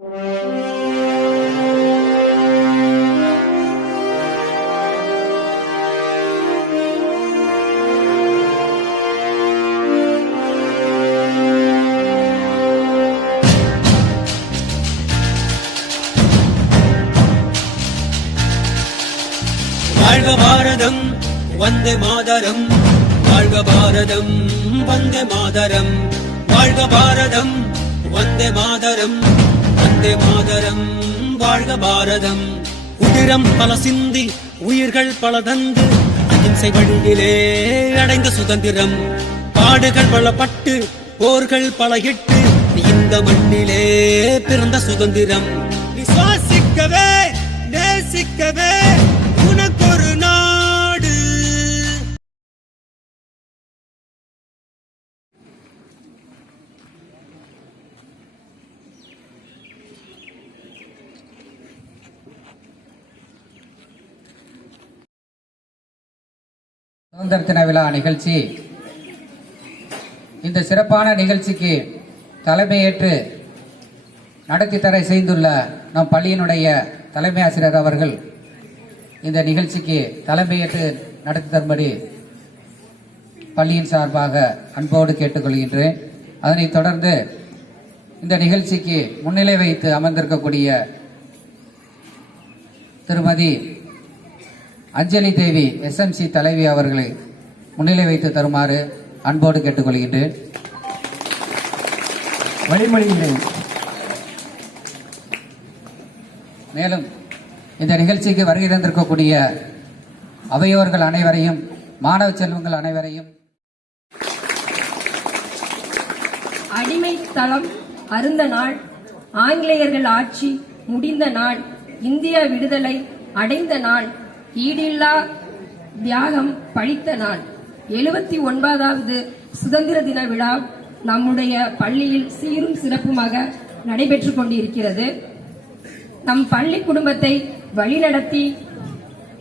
வாழ்க பாரதம் வந்தே மாதரம், வாழ்க பாரதம் வந்தே மாதரம், வாழ்க பாரதம் வந்தே மாதரம், வந்தே மாதரம் வாழ்க பாரதம். உதிரம் பல சிந்தி உயிர்கள் பல தந்து அகிம்சை வழியிலே அடைந்த சுதந்திரம், பாடுகள் பல பட்டு போர்கள் பல இட்டு இந்த மண்ணிலே பிறந்த சுதந்திரம். விசுவாசிக்கவே நேசிக்கவே உனக்கொரு நாடு. சுதந்திர தின விழா நிகழ்ச்சி. இந்த சிறப்பான நிகழ்ச்சிக்கு தலைமையேற்று நடத்தி தர செய்துள்ள நம் பள்ளியினுடைய தலைமை ஆசிரியர் அவர்கள் இந்த நிகழ்ச்சிக்கு தலைமையேற்று நடத்தி தரும்படி பள்ளியின் சார்பாக அன்போடு கேட்டுக்கொள்கின்றேன். அதனைத் தொடர்ந்து இந்த நிகழ்ச்சிக்கு முன்னிலை வைத்து அமர்ந்திருக்கக்கூடிய திருமதி அஞ்சலி தேவி SMC தலைவி அவர்களை முன்னிலை வைத்து தருமாறு அன்போடு கேட்டுக்கொள்கின்றேன். வழிமொழிகிறேன். மேலும் இந்த நிகழ்ச்சிக்கு வருகை தந்திருக்கக்கூடிய அவையோர்கள் அனைவரையும், மாணவ செல்வங்கள் அனைவரையும். அடிமை தளம் அருந்த நாள், ஆங்கிலேயர்கள் ஆட்சி முடிந்த நாள், இந்திய விடுதலை அடைந்த நாள், ஈடில்லா தியாகம் பழித்த நாள். 79வது சுதந்திர தின விழா நம்முடைய பள்ளியில் சீரும் சிறப்புமாக நடைபெற்றுக் கொண்டிருக்கிறது. நம் பள்ளி குடும்பத்தை வழிநடத்தி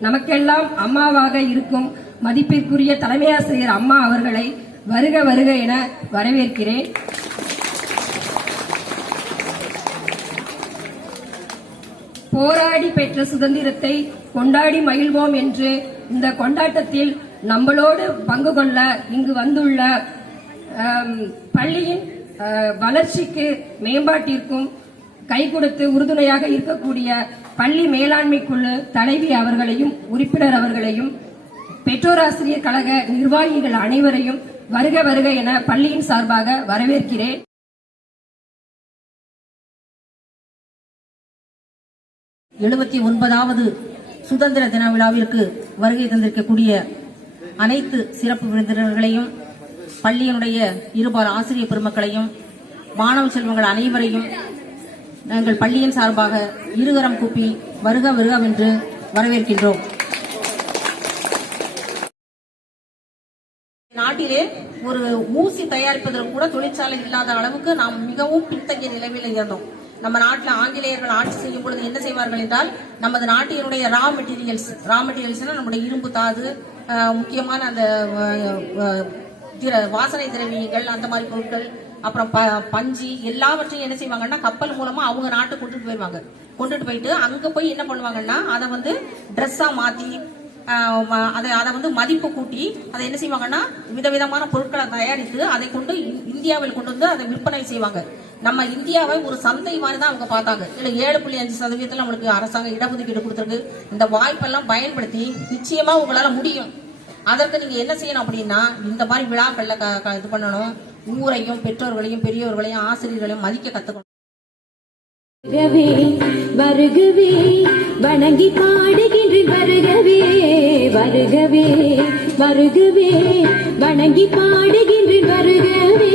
நமக்கெல்லாம் அம்மாவாக இருக்கும் மதிப்பிற்குரிய தலைமையாசிரியர் அம்மா அவர்களை வருக வருக என வரவேற்கிறேன். போராடி பெற்ற சுதந்திரத்தை கொண்டாடி மகிழ்வோம் என்று இந்த கொண்டாட்டத்தில் நம்மளோடு பங்கு கொள்ள இங்கு வந்துள்ள பள்ளியின் வளர்ச்சிக்கு மேம்பாட்டிற்கும் கை கொடுத்து உறுதுணையாக இருக்கக்கூடிய பள்ளி மேலாண்மை குழு தலைவி அவர்களையும், உறுப்பினர் அவர்களையும், பெற்றோராசிரியர் கழக நிர்வாகிகள் அனைவரையும் வருக வருக என பள்ளியின் சார்பாக வரவேற்கிறேன். வது சுதந்திர தின விழாவிற்கு வருகை தந்திருக்கக்கூடிய அனைத்து சிறப்பு விருந்தினர்களையும், பள்ளியினுடைய இருபால் ஆசிரியர் பெருமக்களையும், மாணவ செல்வங்கள் அனைவரையும் நாங்கள் பள்ளியின் சார்பாக இருகரம் கூப்பி வருக வருக என்று வரவேற்கின்றோம். நாட்டிலே ஒரு ஊசி தயாரிப்பதற்கு கூட தொழிற்சாலை இல்லாத அளவுக்கு நாம் மிகவும் பின்தங்கிய நிலையில் இருந்தோம். நம்ம நாட்டில் ஆங்கிலேயர்கள் ஆட்சி செய்யும் பொழுது என்ன செய்வார்கள் என்றால், நமது நாட்டினுடைய ரா மெட்டீரியல்ஸ் நம்முடைய இரும்பு தாது, முக்கியமான அந்த வாசனை திரவியங்கள், அந்த மாதிரி பொருட்கள், அப்புறம் பஞ்சு எல்லாவற்றையும் என்ன செய்வாங்கன்னா கப்பல் மூலமா அவங்க நாட்டுக்கு கொண்டுட்டு போயிட்டு அங்க போய் என்ன பண்ணுவாங்கன்னா அதை வந்து ட்ரெஸ்ஸா மாத்தி அதை வந்து மதிப்பு கூட்டி அதை என்ன செய்வாங்கன்னா விதவிதமான பொருட்களை தயாரித்து அதை கொண்டு இந்தியாவில் கொண்டு வந்து அதை விற்பனை செய்வாங்க. நம்ம இந்தியாவை ஒரு சந்தை மாதிரி தான் அவங்க பார்த்தாங்க. இல்லை 7.5% நம்மளுக்கு அரசாங்கம் இடஒதுக்கீடு கொடுத்துருக்கு. இந்த வாய்ப்பெல்லாம் பயன்படுத்தி நிச்சயமா உங்களால முடியும். அதற்கு நீங்க என்ன செய்யணும் அப்படின்னா, இந்த மாதிரி விழாக்கள்ல இது பண்ணணும். ஊரையும் பெற்றோர்களையும் பெரியோர்களையும் ஆசிரியர்களையும் மதிக்க கத்துக்கணும். வருகவே வணங்கி பாடுகின்ற வருகவே வருகவே வருகவே வணங்கி பாடுகின்ற வருகவே.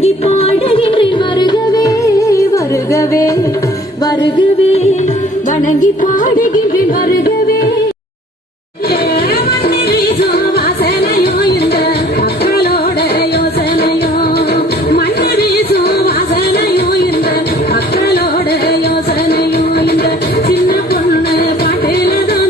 வணங்கி பாடுகின்றேன் வருகவே வருகவே வருகவே வணங்கி பாடுகின்றேன் வருகவே வாசனையோ இந்த மக்களோட யோசனையோ மண்ணு வீசும் வாசனையோ இந்த மக்களோட யோசனையோ இந்த சின்ன பொண்ணு பாட்டில தான்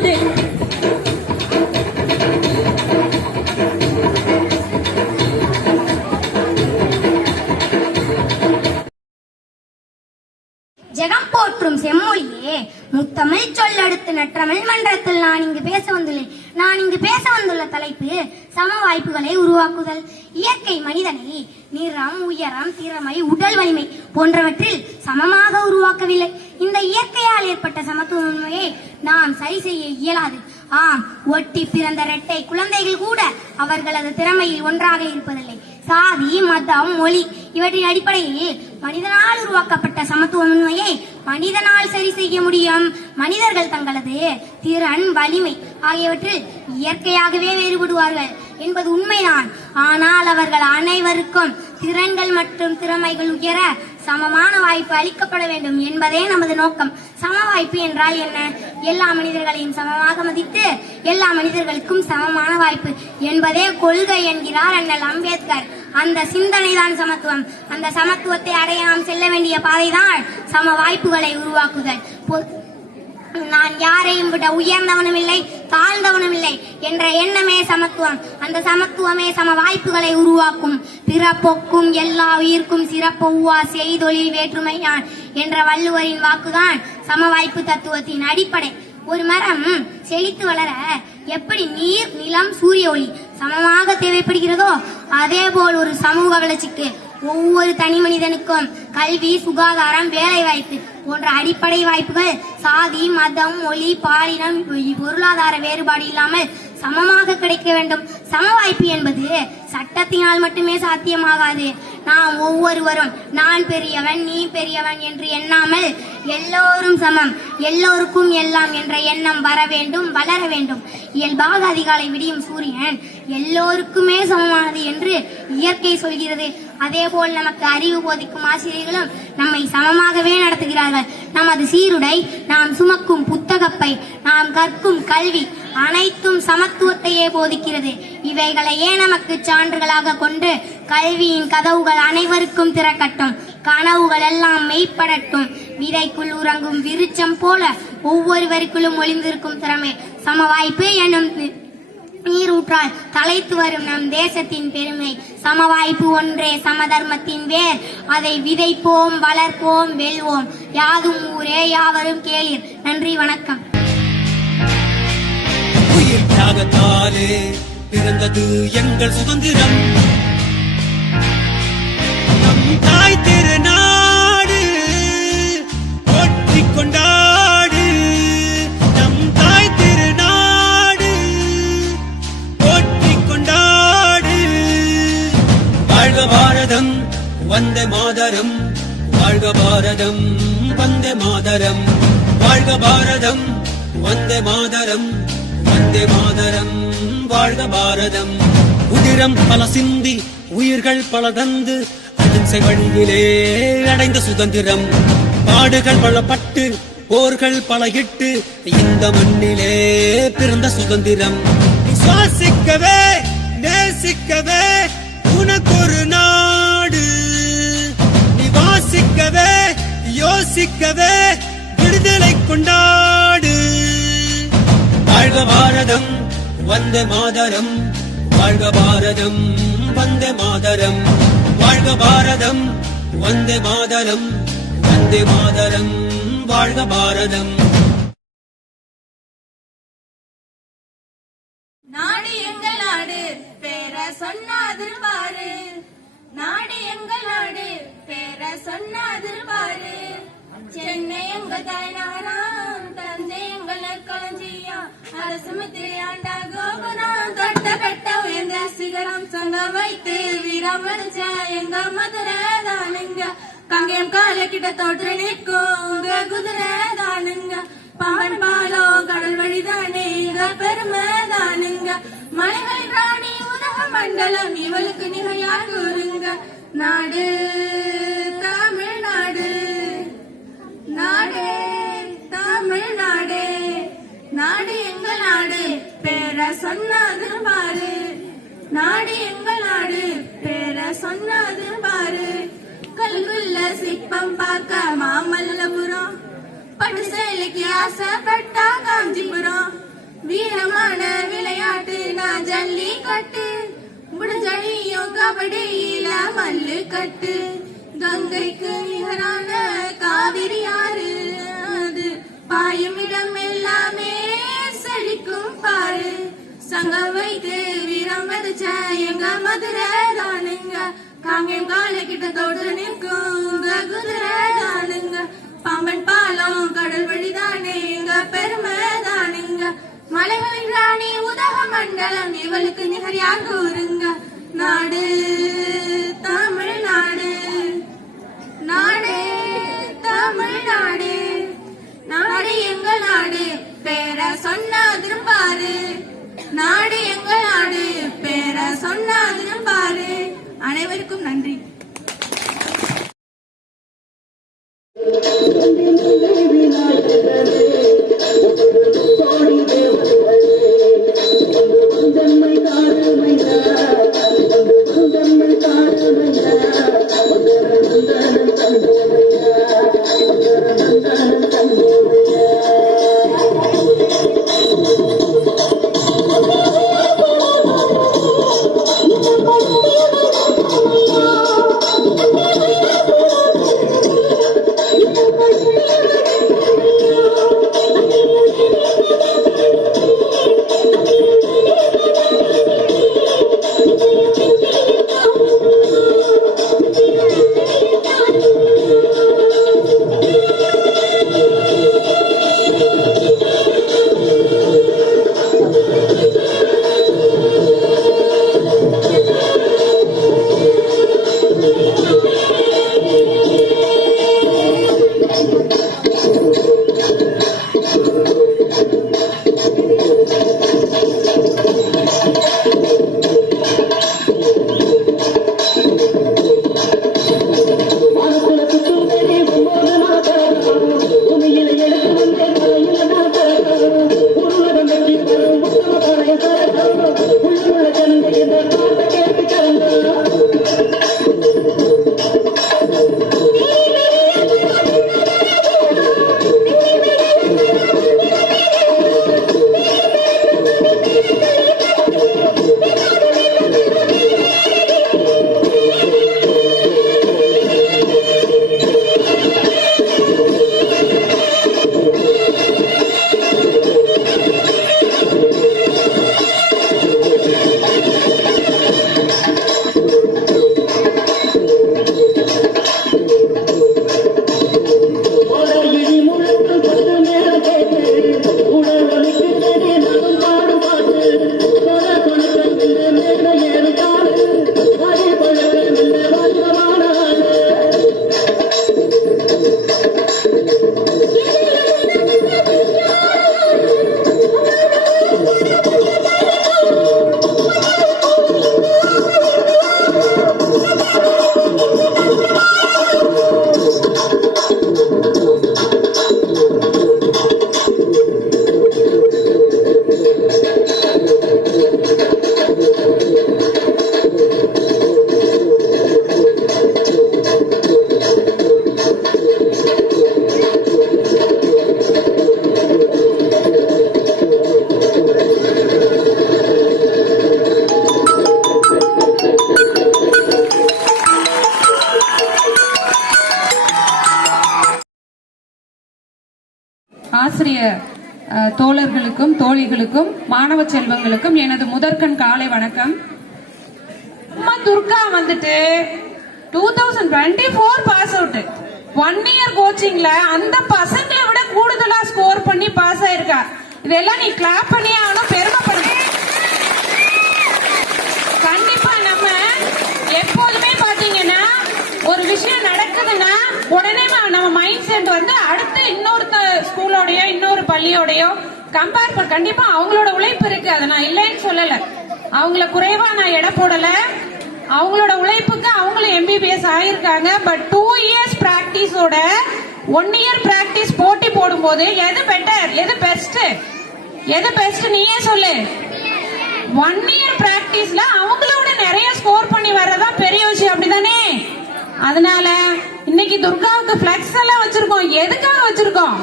ஜெகம் போற்றும் செம்மொழியே, முத்தமிழ் சொல்லெடுத்து நற்றமிழ் மன்றத்தில் நான் இங்கு பேச வந்துள்ள தலைப்பு சம வாய்ப்புகளை உருவாக்குதல். இயற்கை மனிதனை நிறம், உயரம், திறமை, உடல் வலிமை போன்றவற்றில் சமமாக உருவாக்கவில்லை. இந்த இயற்கையால் ஏற்பட்ட சமத்துவமையை நாம் சரி செய்ய இயலாது. ஆம், ஒட்டி பிறந்த இரட்டை குழந்தைகள் கூட அவர்களது திறமையில் ஒன்றாக இருப்பதில்லை. சாதி, மதம், மொழி இவற்றின் அடிப்படையில் மனிதனால் உருவாக்கப்பட்ட சமத்துவமின்மையை மனிதனால் சரி செய்ய முடியும். மனிதர்கள் தங்களது திறன், வலிமை ஆகியவற்றில் இயற்கையாகவே வேறுபடுவார்கள் என்பது உண்மைதான். ஆனால் அவர்கள் அனைவருக்கும் திறன்கள் மற்றும் திறமைகள் உயர சமமான வாய்ப்பு அளிக்கப்பட வேண்டும் என்பதே நமது நோக்கம். சம வாய்ப்பு என்றால் என்ன? எல்லா மனிதர்களையும் சமமாக மதித்து எல்லா மனிதர்களுக்கும் சமமான வாய்ப்பு என்பதே கொள்கை என்கிறார் அண்ணல் அம்பேத்கர். அந்த சிந்தனை தான் சமத்துவம். அந்த சமத்துவத்தை அடைய நாம் செல்ல வேண்டிய பாதைதான் சம வாய்ப்புகளை உருவாக்குதல். நான் யாரையும் விட உயர்ந்தவனும் இல்லை, தாழ்ந்தவனும் இல்லை என்ற எண்ணமே சமத்துவம். அந்த சமத்துவமே சம வாய்ப்புகளை உருவாக்கும். பிறப்பொக்கும் எல்லா உயிர்க்கும் சிறப்பொவ்வா செய்தொழில் வேற்றுமையான் என்ற வள்ளுவரின் வாக்குதான் சம வாய்ப்பு தத்துவத்தின் அடிப்படை. ஒரு மரம் செழித்து வளர எப்படி நீர், நிலம், சூரிய ஒளி சமமாக தேவைப்படுகிறதோ அதே போல் ஒரு சமூக வளர்ச்சிக்கு ஒவ்வொரு தனி மனிதனுக்கும் கல்வி, சுகாதாரம், வேலை வாய்ப்பு போன்ற அடிப்படை வாய்ப்புகள் சாதி, மதம், மொழி, பாலினம், பொருளாதார வேறுபாடு இல்லாமல் சமமாக கிடைக்க வேண்டும். சம வாய்ப்பு என்பது சட்டத்தினால் மட்டுமே சாத்தியமாகாது. நாம் ஒவ்வொருவரும் நான் பெரியவன், நீ பெரியவன் என்று எண்ணாமல் எல்லோரும் சமம், எல்லோருக்கும் எல்லாம் என்ற எண்ணம் வர வேண்டும், வளர வேண்டும். இயல்பாக அதிகாலை விடியும் சூரியன் எல்லோருக்குமே சமமானது என்று இயற்கை சொல்கிறது. அதே போல் நமக்கு அறிவு போதிக்கும் ஆசிரியர்களும் நம்மை சமமாகவே நடத்துகிறார்கள். நமது சீருடை, நாம் சுமக்கும் புத்தகப்பை, நாம் கற்கும் கல்வி அனைத்தும் சமத்துவத்தையே போதிக்கிறது. இவைகளையே நமக்கு சான்றுகளாக கொண்டு கல்வியின் கதவுகள் அனைவருக்கும் திறக்கட்டும், கனவுகள் எல்லாம் மெய்ப்படட்டும். விதைக்குள் உறங்கும் விருட்சம் போல ஒவ்வொருவருக்குள்ளும் ஒளிந்திருக்கும் திறமை சம வாய்ப்பு எனும் நீரூற்றால் தலைத்து வரும் நம் தேசத்தின் பெருமை. சம வாய்ப்பு ஒன்றே சமதர்மத்தின் வேர். அதை விதைப்போம், வளர்ப்போம், வெல்வோம். யாதும் ஊரே யாவரும் கேளீர். நன்றி, வணக்கம். உயிர் தியாகத்தாலே பிறந்தது எங்கள் சுதந்திரம். நம் தாய் திருநாடு ஒற்றிக் கொண்டாடு. நம் தாய் திருநாடு ஒற்றிக் கொண்டாடு. வாழ்க பாரதம், வந்தே மாதரம். வாழ்க பாரதம், வந்தே மாதரம். வாழ்க பாரதம், வந்தே மாதரம். வந்தே மாதரம், வாழ்க பாரதம். உதிரம் பல சிந்தி உயிர்கள் பல தந்து அகிம்சை வழியிலே அடைந்த சுதந்திரம். பாடுகள் பலப்பட்டு போர்கள் பல இட்டு இந்த மண்ணிலே பிறந்த சுதந்திரம். சுவாசிக்கவே நேசிக்கவே உனக்கொரு நாடு. நீ வாசிக்கவே யோசிக்கவே விடுதலை கொண்டாடு. வாழ்க பாரதம், வந்தே மாதரம். வாழ்க பாரதம், வந்தே மாதரம். வாழ்க பாரதம், வந்தே மாதரம். வந்தே மாதரம், வாழ்க பாரதம். நாடு எங்கள் நாடு பேர சொன்னாது பாரு. நாடு எங்கள் நாடு பேர சொன்னாது பாரு. சென்னை எங்க தாய்நகரம், தந்தை எங்கள் நற்களஞ்சியா. அரசு முத்திரையாண்டா கோபுரம், தொட்ட பெட்ட உயர்ந்த சிகரம். சங்கம் வைத்து வீரம் வச்ச எங்க மதுரை தானுங்க. கங்கையம் கால கிட்ட தோற்று நிற்கும் உங்க குதிரை தானுங்க. பாம்பன் பாலம் கடல் வழிதானே எங்க பெருமை தானுங்க. மலைகளின் ராணி உலக மண்டலம் இவளுக்கு நிகழ் யார் கூறுங்க. நாடு நாடு எங்கள் நாடு பேர சொன்னது பாரு. கல்குள்ள சிற்பம் பார்க்க மாமல்லபுரம், பட்டு சேலைக்கு ஆசைப்பட்டா காஞ்சிபுரம். வீரமான விளையாட்டு நான் ஜல்லிக்கட்டு, முடிஞ்சழியும் கபடியில மல்லு கட்டு. கங்கைக்கு நிகரான காவிரி ஆறு, அது பாயும் இடம் எல்லாமே செழிக்கும் பாரு. சங்க வைத்து வீரம் வதச்ச எங்க மதுரை தானுங்க, காங்கேயம் காலை கிட்ட தொட்டு நிற்கும் குதிரை தானுங்க. பாம்பன் பாலம் கடல் வழிதானே எங்க பெருமை தானுங்க. மலைகளின் ராணி உதக மண்டலம் இவளுக்கு நிகர் யார் கூறுங்க. நாடு தமிழ்நாடு, நாடு தமிழ்நாடு, நாடு எங்கள் நாடு பேர சொன்னாதிரும் பாரு. நாடு எங்கள் நாடு பேர சொன்னாதிரும் பாரு. அனைவருக்கும் நன்றி. ஆசிரியர் தோழர்களுக்கும் தோழிகளுக்கும் மாணவ செல்வங்களுக்கும் எனது முதற்கண் காலை வணக்கம். அம்மா துர்கா வந்துட்டு 2024 பாஸ் அவுட், 1 இயர் கோச்சிங்ல அந்த பசங்களை விட கூடுதலா ஸ்கோர் பண்ணி பாஸ் ஆயிருக்கா. இதெல்லாம் நீ கிளாப் பண்ணி ஆகணும், பெருமைப்படுங்க. கண்டிப்பா நம்ம எப்போதுமே பாத்தீங்கன்னா ஒரு விஷயம் நடக்குதுன்னா உடனே நம்ம மைண்ட் செட் வந்து அடுத்து இன்னொரு ஸ்கூலோடயோ இன்னொரு பள்ளியோடயோ கம்பேர் பண்ண கண்டிப்பா அவங்களோட உழைப்பு இருக்கு, அதை நான் இல்லைன்னு சொல்லல. அவங்கள குறைவா நான் எடை போடல. அவங்களோட உழைப்புக்கு அவங்களும் MBBS ஆயிருக்காங்க. பட் 2 இயர்ஸ் பிராக்டிஸோட 1 இயர் பிராக்டிஸ் போட்டி போடும் போது எது பெட்டர், எது பெஸ்ட், எது பெஸ்ட் நீயே சொல்லு. 1 year பிராக்டிஸ்ல அவங்களோட நிறைய ஸ்கோர் பண்ணி வர்றதா பெரிய விஷயம், அப்படிதானே? அதனால இன்னைக்கு துர்காவுக்கு பிளெக்ஸ் எல்லாம் வச்சிருக்கோம். எதுக்காக வச்சிருக்கோம்?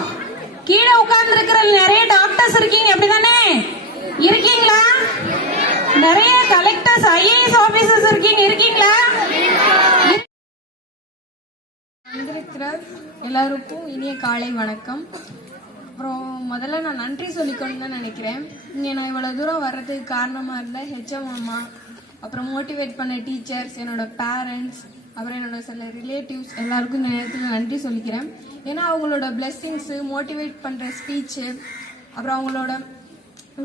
கீழே உட்கார்ந்து இருக்கிற நிறைய டாக்டர்ஸ் இருக்கீங்க, அப்படிதானே? இருக்கீங்களா? நிறைய கலெக்டர்ஸ், ஐஏஎஸ் ஆபீசர்ஸ் இருக்கீங்களா? வந்திருக்கிற எல்லாருக்கும் இனிய காலை வணக்கம். அப்புறம் முதல்ல நான் நன்றி சொல்லிக்கணும்னு தான் நினைக்கிறேன். இங்கே நான் இவ்வளோ தூரம் வர்றதுக்கு காரணமாக இருந்த ஹெச்எம் அம்மா, அப்புறம் மோட்டிவேட் பண்ண டீச்சர்ஸ், என்னோட பேரண்ட்ஸ், அப்புறம் என்னோட சில ரிலேட்டிவ்ஸ் எல்லாருக்கும் இந்த நேரத்தில் நன்றி சொல்லிக்கிறேன். ஏன்னா அவங்களோட பிளெஸ்ஸிங்ஸு, மோட்டிவேட் பண்ணுற ஸ்பீச்சு, அப்புறம் அவங்களோட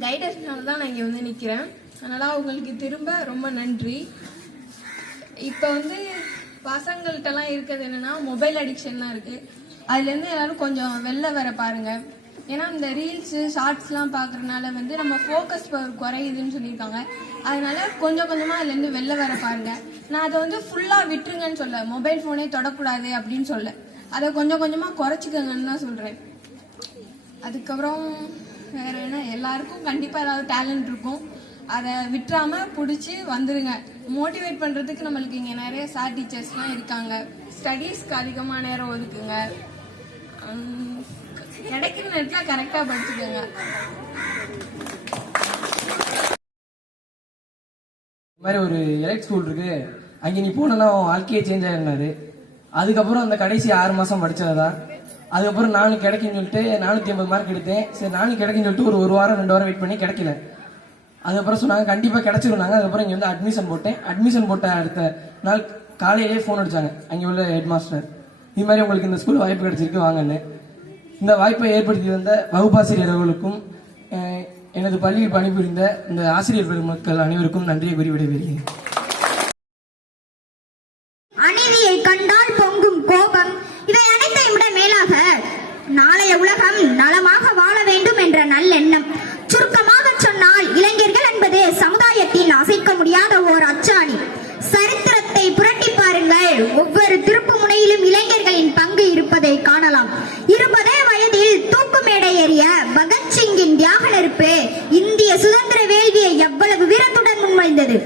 கைடன்ஸ்னால தான் நான் இங்கே வந்து நிற்கிறேன். அதனால் அவங்களுக்கு திரும்ப ரொம்ப நன்றி. இப்போ வந்து பசங்கள்கிட்டலாம் இருக்கிறது என்னென்னா மொபைல் அடிக்ஷன்லாம் இருக்குது. அதுலேருந்து எல்லோரும் கொஞ்சம் வெளில வர பாருங்கள். ஏன்னா இந்த ரீல்ஸு ஷார்ட்ஸ்லாம் பார்க்குறதுனால வந்து நம்ம ஃபோக்கஸ் குறையுதுன்னு சொல்லியிருக்காங்க. அதனால கொஞ்சம் கொஞ்சமாக அதுலேருந்து வெளில வர பாருங்கள். நான் அதை வந்து ஃபுல்லாக விட்டுருங்கன்னு சொல்ல, மொபைல் ஃபோனே தொடக்கூடாது அப்படின்னு சொல்ல, அதை கொஞ்சம் கொஞ்சமாக குறைச்சிக்கங்கன்னு தான் சொல்கிறேன். அதுக்கப்புறம் வேறு என்ன, எல்லாருக்கும் கண்டிப்பாக ஏதாவது டேலண்ட் இருக்கும். அதை விட்டுறாமல் பிடிச்சி வந்துடுங்க. மோட்டிவேட் பண்ணுறதுக்கு நம்மளுக்கு இங்கே நிறைய சார் டீச்சர்ஸ்லாம் இருக்காங்க. ஸ்டடீஸ்க்கு அதிகமாக நேரம் ஒதுக்குங்க. கிடைக்கிற நேரத்தில் கரெக்டாக படிச்சுக்கோங்க. இந்த மாதிரி ஒரு எலைட் ஸ்கூல் இருக்கு, அங்கே நீ போனா வாழ்க்கையே சேஞ்ச் ஆயிருந்தாரு. அதுக்கப்புறம் அந்த கடைசி 6 மாசம் படிச்சதுதான். அதுக்கப்புறம் நானும் கிடைக்குன்னு சொல்லிட்டு 450 மார்க் எடுத்தேன். சரி நானும் கிடைக்குன்னு சொல்லிட்டு ஒரு வாரம் 2 வாரம் வெயிட் பண்ணி கிடைக்கல. அதுக்கப்புறம் சொன்னாங்க கண்டிப்பாக கிடைச்சிருந்தாங்க. அதுக்கப்புறம் இங்கே வந்து அட்மிஷன் போட்டேன். அட்மிஷன் போட்ட அடுத்த நாள் காலையிலேயே ஃபோன் அடிச்சாங்க அங்கே உள்ள ஹெட் மாஸ்டர், இது மாதிரி உங்களுக்கு இந்த ஸ்கூல் வாய்ப்பு கிடைச்சிருக்கு வாங்கன்னு. இந்த வாய்ப்பை ஏற்படுத்தி வந்த வகுப்பாசிரியர் அவர்களுக்கும் எனது பள்ளியில் பணிபுரிந்த இந்த ஆசிரியர் பெருமக்கள் அனைவருக்கும் நன்றியை கூறி விடைபெறுகிறேன். அநீதியை கண்டால் பொங்கும் கோபம், இவை அனைத்தையும் விட மேலாக நாளைய உலகம் நலமாக வாழ வேண்டும் என்ற நல்லெண்ணம். சுருக்கமாக சொன்னால் இளைஞர்கள் என்பது சமுதாயத்தில் அசைக்க முடியாத ஓர் அச்சாணி. சரித்திரத்தை புரட்டி பாருங்கள், ஒவ்வொரு திருப்பு முனையிலும் இளைஞர்களின் பங்கு இருப்பதை காணலாம். 20 வயதில் தூக்கு மேடை ஏறிய பகத்சிங்கின் தியாக நெருப்பு இந்திய சுதந்திர வேள்வியை எவ்வளவு வீரத்துடன் முன்மொழிந்தது.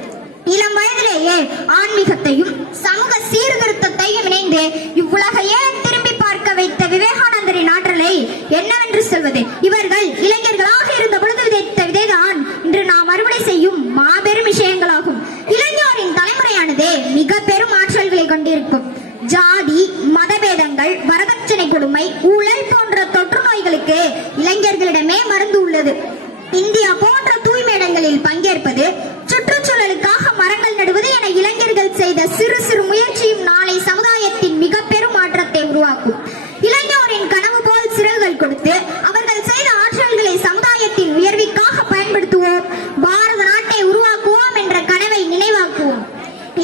இளம் வயதிலேயே ஆன்மீகத்தையும் சமூக சீர்திருத்தத்தையும் இணைந்து இவ்வுலகையே திரும்பி பார்க்க வைத்த விவேகானந்தரின் ஆற்றலை என்னவென்று சொல்வது. இவர்கள் இளைஞர்களாக இருந்த பொழுது விதைத்த விதைதான் இன்று நாம் அறுவடை செய்யும் மாபெரும் விஷயங்களாகும். இளைஞரின் தலைமுறையானது மிக பெரும் ஆற்றல்களை கொண்டிருக்கும். ஜாதி மதபேதங்கள், வரதட்சணை கொடுமை, ஊழல் போன்ற தொற்று நோய்களுக்கு இளைஞர்களிடமே மருந்து உள்ளது. இந்தியா போன்ற தூய்மையிடங்களில் பங்கேற்பது, சுற்றுச்சூழலுக்காக மரங்கள் நடுவது என இளைஞர்கள் செய்த சிறு சிறு முயற்சியும் நாளை சமுதாயத்தின் மிக பெரும் மாற்றத்தை உருவாக்கும். இளைஞரின் கனவு போல் சிறகுகள் கொடுத்து அவர்கள் செய்த ஆற்றல்களை சமுதாயத்தின் உயர்விற்காக பயன்படுத்துவோம். பாரத நாட்டை உருவாக்குவோம் என்ற கனவை நினைவாக்குவோம்.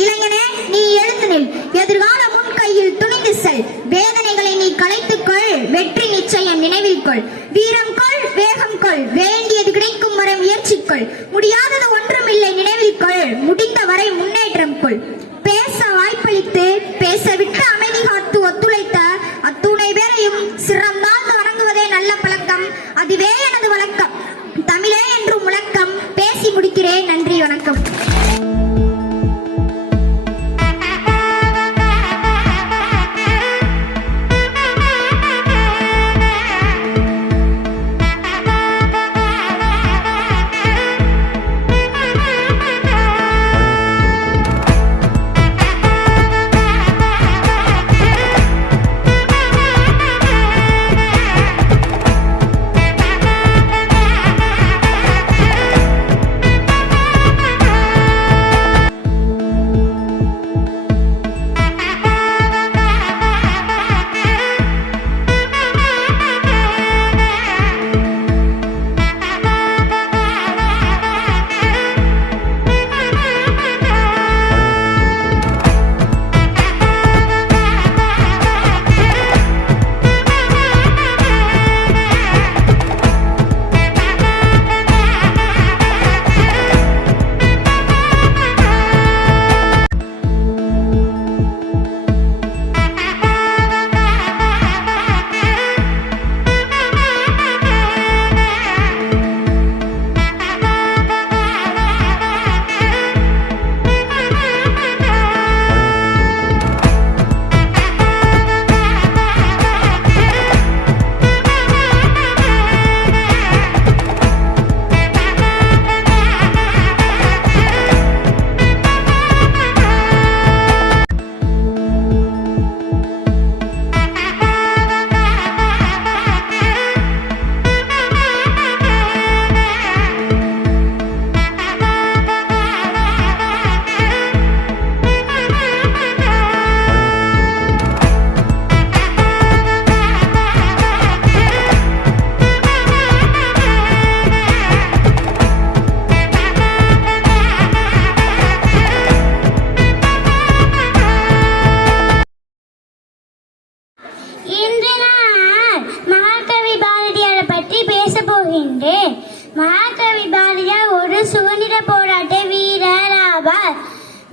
இளைஞனே, நீ எழுந்து நில், எதிர்கால முன் கையில் துணிந்து செல். வேதனைகளை நீ களைத்துக்கொள், வெற்றி நிச்சயம் நினைவில் கொள். வீரம் கொள், வேகம் கொள், வேண்டியது கிடைக்கும் வரை முயற்சிக்கொள். முடியாதது ஒன்றுமில்லை நினைவில் கொள், முடிந்த வரை முன்னேற்றம் கொள். பேச வாய்ப்பளித்து பேச விட்டு அமைதி காத்து ஒத்துழைத்த அத்துணை பேரையும் சிறந்தாழ்ந்து வணங்குவதே நல்ல பழக்கம். அதுவே எனது வழக்கம். தமிழே என்று முழக்கம். பேசி முடிக்கிறேன். நன்றி, வணக்கம்.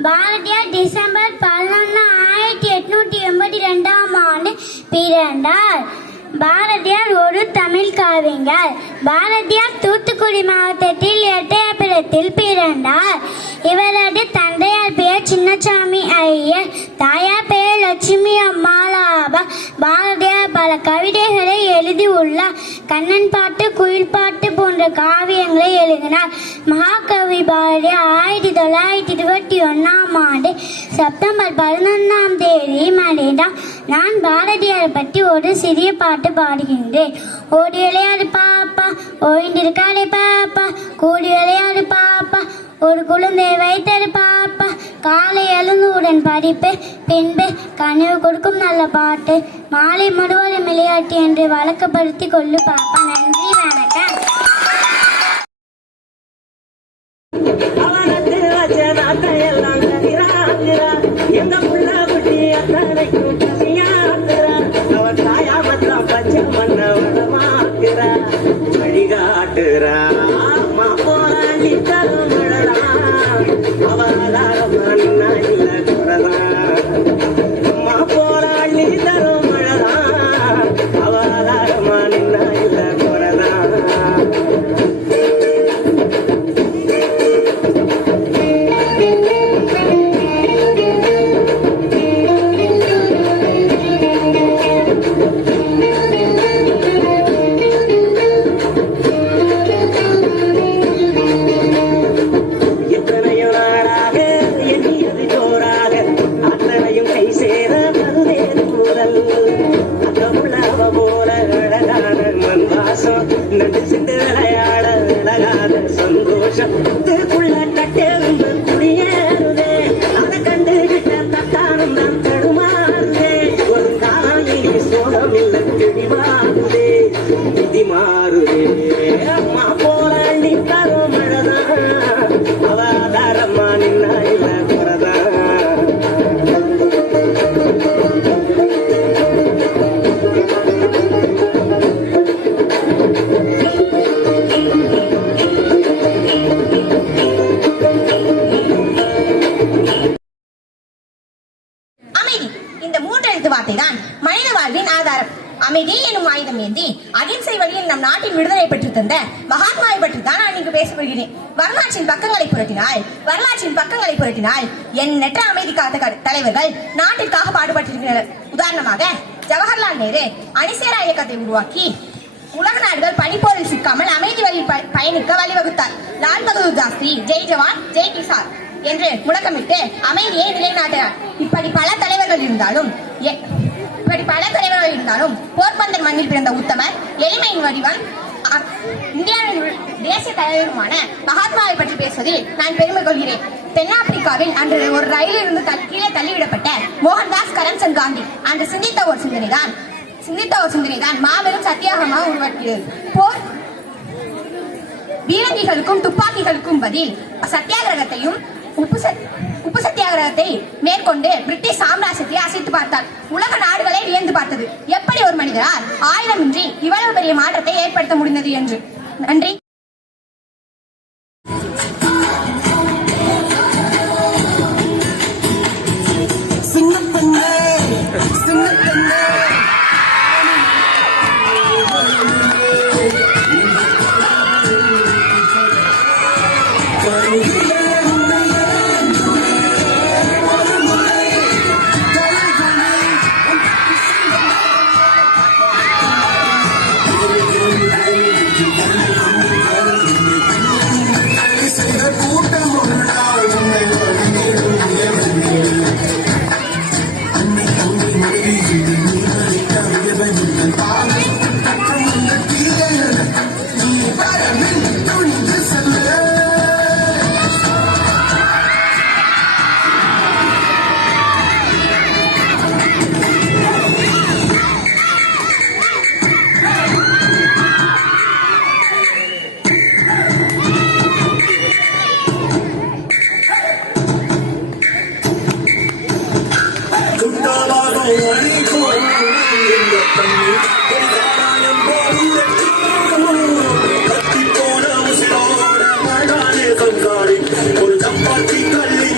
பாரதியார் டிசம்பர் 11, 1882 பிறந்தார். பாரதியார் ஒரு தமிழ் கவிஞர். பாரதியார் தூத்துக்குடி மாவட்டத்தில் எட்டயபுரத்தில் பிறந்தார். இவரது தந்தையார் பெயர் சின்னசாமி ஐயர், தாயார் பெயர் லட்சுமி அம்மாளாவார். பாரதியார் பல கவிதைகளை எழுதியுள்ளார். கண்ணன் பாட்டு, குயில் பாட்டு போன்ற காவியங்களை எழுதினார். மகாகவி பாரதியார் 1921 செப்டம்பர் 11 மறைந்தார். நான் பாரதியார் பற்றி ஒரு சிறிய பாட்டு பாடுகின்றேன். ஓடி விளையாடு பாப்பா, ஓய்ந்திருக்காடே பாப்பா, கூடி விளையாடு பாப்பா, ஒரு குழந்தை வைத்தது பாப்பா, காலை எழுந்தவுடன் படிப்பு, பின்பு கனவு கொடுக்கும் நல்ல பாட்டு, மாலை முழுவதும் விளையாட்டு என்று வழக்கப்படுத்தி கொள்ளு பாப்பா. நன்றி, வணக்கம். எங்க புள்ள குட்டி அத்தனைக்கும் அவன் தாயாமத்தான் பச்சை மண்ண வளமாக்குறா, வழிகாட்டுறா. அம்மா போராண்டி தரும் அவதாரமா நின்னா இல்ல குறதான். அம்மா போராண்டி தரும் அவதாரமா நின்னா இல்ல குறதான். சந்தோஷத்துக்குள்ள கட்டெழுந்து குடியேறுதே, அதை கண்டுகிட்ட தட்டானும் தான் தடுமாறுதே. ஒரு காலையில் சோகம் இல்லை தெளிவாகுதே, விதி மாறுதே. அம்மா போராண்டி தரும் மழைதான், அவதாரம்மா நின்னா இல்ல குறதான். அமைதி எனும் ஆயுதம் ஏந்தி அகிம்சை வழியில் நம் நாட்டின் விடுதலை பெற்று தந்த மகாத்மாவை பற்றி தான் நான் இங்கு பேச வருகிறேன். வரலாற்றின் பக்கங்களை புரட்டினால் எண்ணற்ற அமைதி காத்த தலைவர்கள் நாட்டிற்காக பாடுபட்டிருக்கிறார். உதாரணமாக ஜவஹர்லால் நேரு அணிசேரா இயக்கத்தை உருவாக்கி உலக நாடுகள் பனிப்போரில் சிக்காமல் அமைதி வழியில் பயணிக்க வழிவகுத்தார். லால் பகதூர் சாஸ்திரி ஜெய் ஜவான் ஜெய் கிசான் என்று முழக்கமிட்டு அமைதியை நிலைநாட்டினார். இப்படி பல தலைவர்கள் இருந்தாலும் போர்பந்தர் மண்ணில் பிறந்த உத்தமர், எளிமையின் வடிவம், இந்தியாவின் தேசிய தலைவருமான மகாத்மாவை பற்றி பேசுவதில் நான் பெருமை கொள்கிறேன். தென்னாப்பிரிக்காவில் அன்று ஒரு ரயிலில் இருந்து கீழே தள்ளிவிடப்பட்ட மோகன்தாஸ் கரம்சந்த் காந்தி அன்று சிந்தித்த ஒரு சிந்தனைதான் மாபெரும் சத்தியாகமாக உருவாக்கியது. போர் பீரங்கிகளுக்கும் துப்பாக்கிகளுக்கும் பதில் சத்தியாகிரகத்தையும் உப்பு சத்தியாகிரகத்தை மேற்கொண்டு பிரிட்டிஷ் சாம்ராஜ்யத்தை அசைத்து பார்த்தார். உலக நாடுகளை வியந்து பார்த்தது. எப்படி ஒரு மனிதரால் ஆயுதமின்றி இவ்வளவு பெரிய மாற்றத்தை ஏற்படுத்த முடிந்தது என்று. நன்றி. ஒரு சப்பாத்தி கள்ளி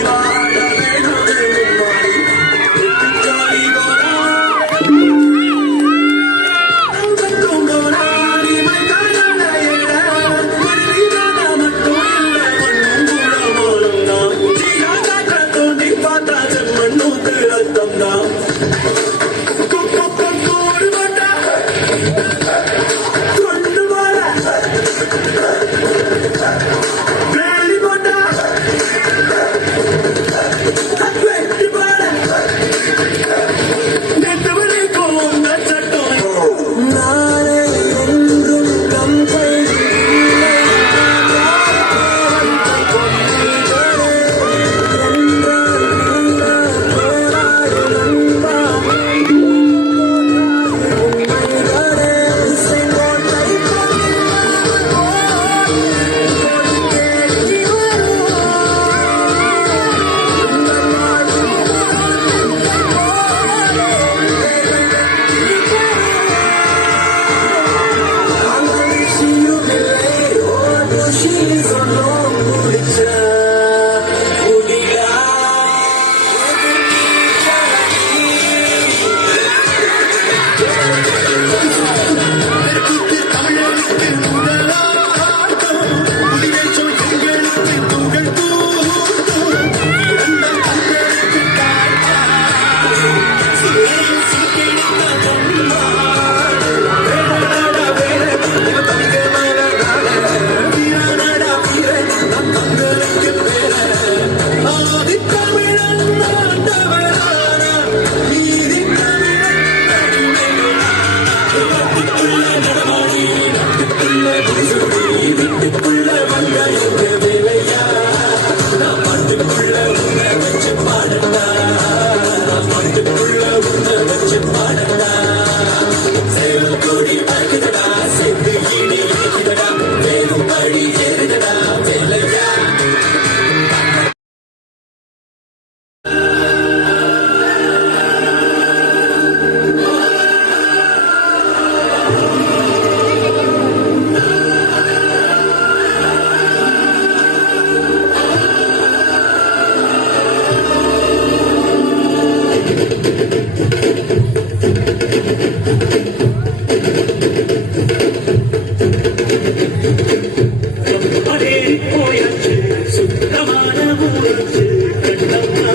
போயாச்சு சுத்தமான ஊராச்சு கண்டம்மா